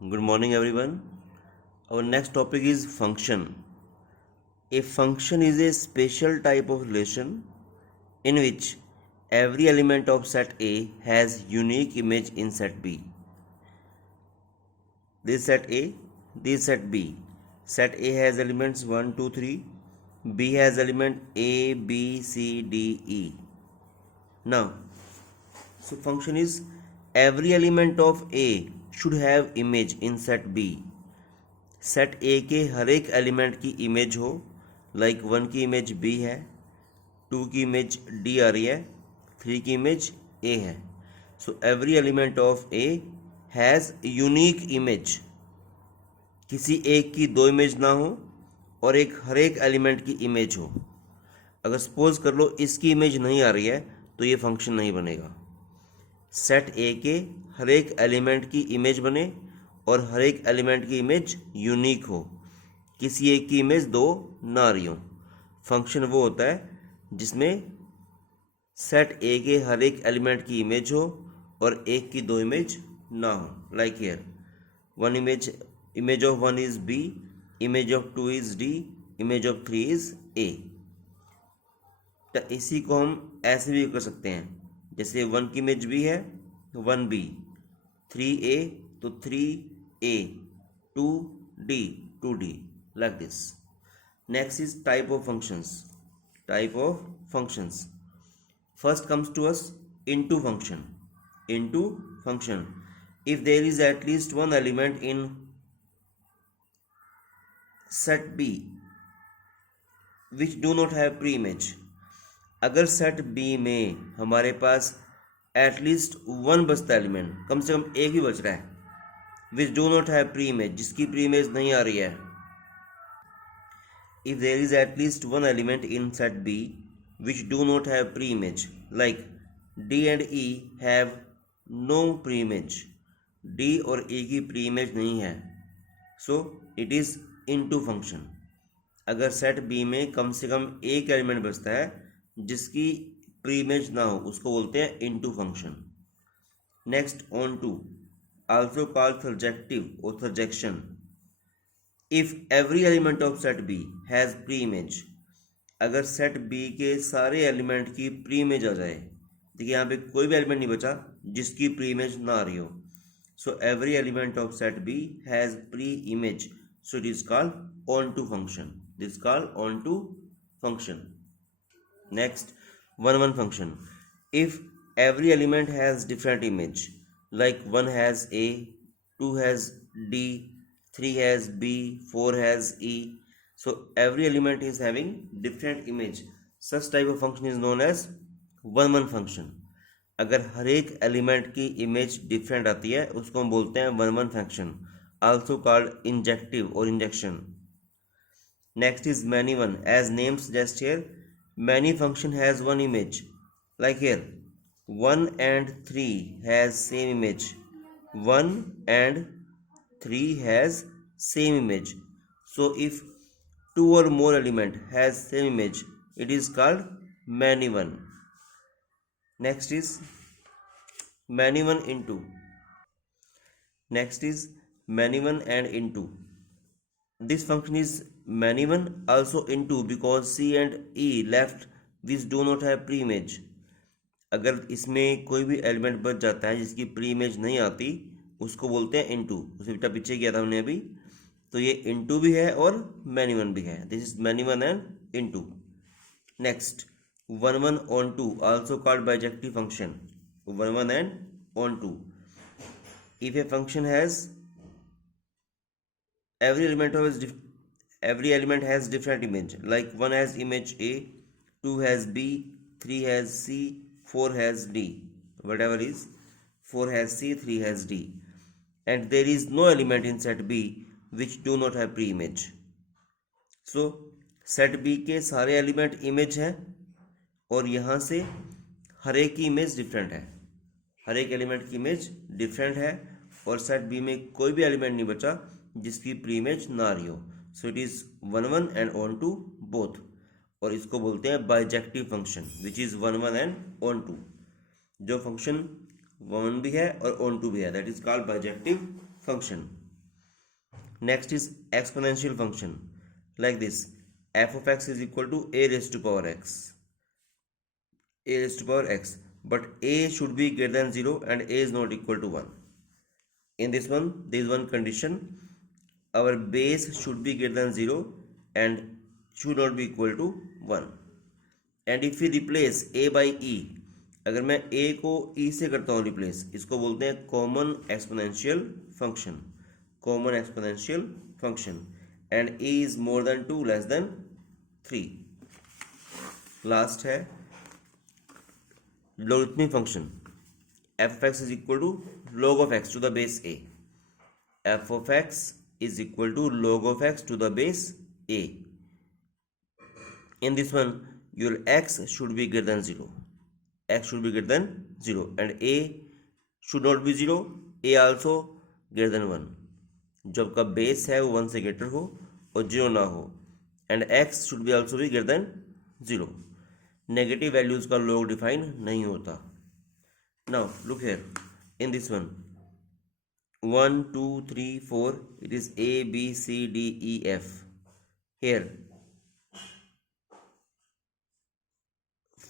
Good morning, everyone. Our next topic is function. A function is a special type of relation in which every element of set A has unique image in set B. This set A, this set B. Set A has elements 1, 2, 3. B has element A, B, C, D, E. Now, so function is every element of A should have image in set B. Set ए के हर एक element की image हो, like 1 की image B है, 2 की image D आ रही है, 3 की इमेज ए है. सो every element of A has unique image. किसी एक की दो इमेज ना हो और हर एक एलिमेंट की इमेज हो. अगर सपोज कर लो इसकी इमेज नहीं आ रही है तो ये फंक्शन नहीं बनेगा. सेट ए के हर एक एलिमेंट की इमेज बने और हर एक एलिमेंट की इमेज यूनिक हो, किसी एक की इमेज दो ना आ रही हो. फंक्शन वो होता है जिसमें सेट ए के हर एक एलिमेंट की इमेज हो और एक की दो इमेज ना हो. Like here one image of 1 is B, image of 2 is D, image of 3 is A. तो इसी को हम ऐसे भी कर सकते हैं, जैसे 1 की इमेज बी है 1 बी, 3 ए तो 3 A, 2 D, 2D, like this. Next is type of functions. Type of functions. First comes to us into function. Into function. If there is at least one element in set B which do not have pre-image. अगर set B में हमारे पास at least one बचता element, कम से कम एक ही बच रहा है, which do not have pre-image, जिसकी pre-image नहीं आ रही है. If there is at least one element in set B which do not have pre-image, like D and E have no pre-image, D और E की pre-image नहीं है, so it is into function. अगर set B में कम से कम एक element बचता है जिसकी pre-image ना हो, उसको बोलते हैं into function. Next on to, also called surjective or surjection. If every element of set B has pre-image, अगर set B के सारे एलिमेंट की प्री इमेज आ जाए, देखिए यहाँ पे कोई भी एलिमेंट नहीं बचा जिसकी प्री इमेज ना आ रही हो, so every element of set B has pre image, so it is called onto function. This is called onto function. Next 1 function. If every element has different image, like 1 has A, 2 has D, 3 has B, 4 has E, so every element is having different image. Such type of function is known as 1 function. अगर हर एक element की image different आती है उसको हम बोलते हैं 1 function, also called injective or injection. Next is many one. As name suggests here, many function has one image, like here 1 and 3 has same image, 1 and 3 has same image. So if two or more element has same image, it is called many one. Next is many one into. Next is many one and into. This function is many one also into because C and E left which do not have pre-image. अगर इसमें कोई भी element बच जाता है जिसकी pre image नहीं आती उसको बोलते हैं इनटू. उसे बेटा पीछे किया था हमने अभी, तो ये इनटू भी है और मैनी वन भी है. This is many one and into. Next 1 on 2, also called bijective function. 1 and on 2. If a function has every element has different image, like 1 has image A, 2 has B, 3 has C, 4 has D, whatever is 4 has C, 3 has D, and there is no element in set B which do not have pre-image. So set B के सारे element image हैं और यहाँ से हर एक की image different है, हर एक एलिमेंट की इमेज डिफरेंट है और सेट बी में कोई भी एलिमेंट नहीं बचा जिसकी प्री इमेज ना रही हो. So it is 1 and onto both, और इसको बोलते हैं bijective function which is 1 and onto. जो फंक्शन 1 भी है और ऑन टू भी है, that is called bijective function. Next is exponential function, like this: f of x is equal to a raised to power x, a raised to power x, but a should be greater than 0 and a is not equal to 1. In this one, there is one condition: our base should be greater than 0 and should not be equal to 1. And if we replace a by e, अगर मैं a को e से करता हूँ replace, इसको बोलते हैं common exponential function, common exponential function, and e is more than 2 less than 3. Last है logarithmic function, f of x is equal to log of x to the base a. f of x is equal to log of x to the base a. In this one, your x should be greater than 0. x should be greater than 0 and a should not be 0, a also greater than 1. जब का base है वो 1 से greater हो और 0 ना हो, and x should be also भी ग्रेटर देन 0. नेगेटिव वैल्यूज का लॉग डिफाइन नहीं होता. Now look here in this one, 1 2 3 4, it is a b c d e f. Here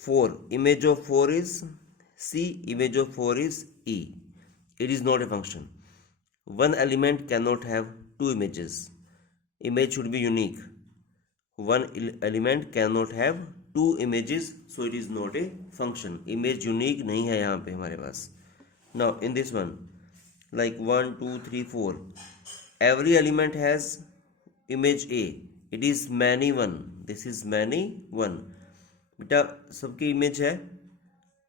4, image of 4 is c, image of 4 is e. It is not a function. One element cannot have two images. Image should be unique. One element cannot have two images, so it is not a function. Image unique नहीं है यहाँ पे हमारे पास. Now in this one, like 1 2 3 4, every element has image a. It is many one. This is many one. बेटा सबकी image है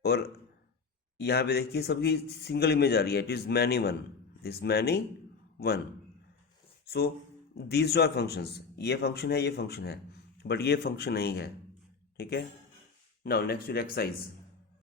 और यहाँ पे देखिए सबकी सिंगल इमेज आ रही है. It is many one, this many one. So these two are functions. ये फंक्शन है, ये फंक्शन है, बट ये फंक्शन नहीं है. ठीक है. Now next is exercise.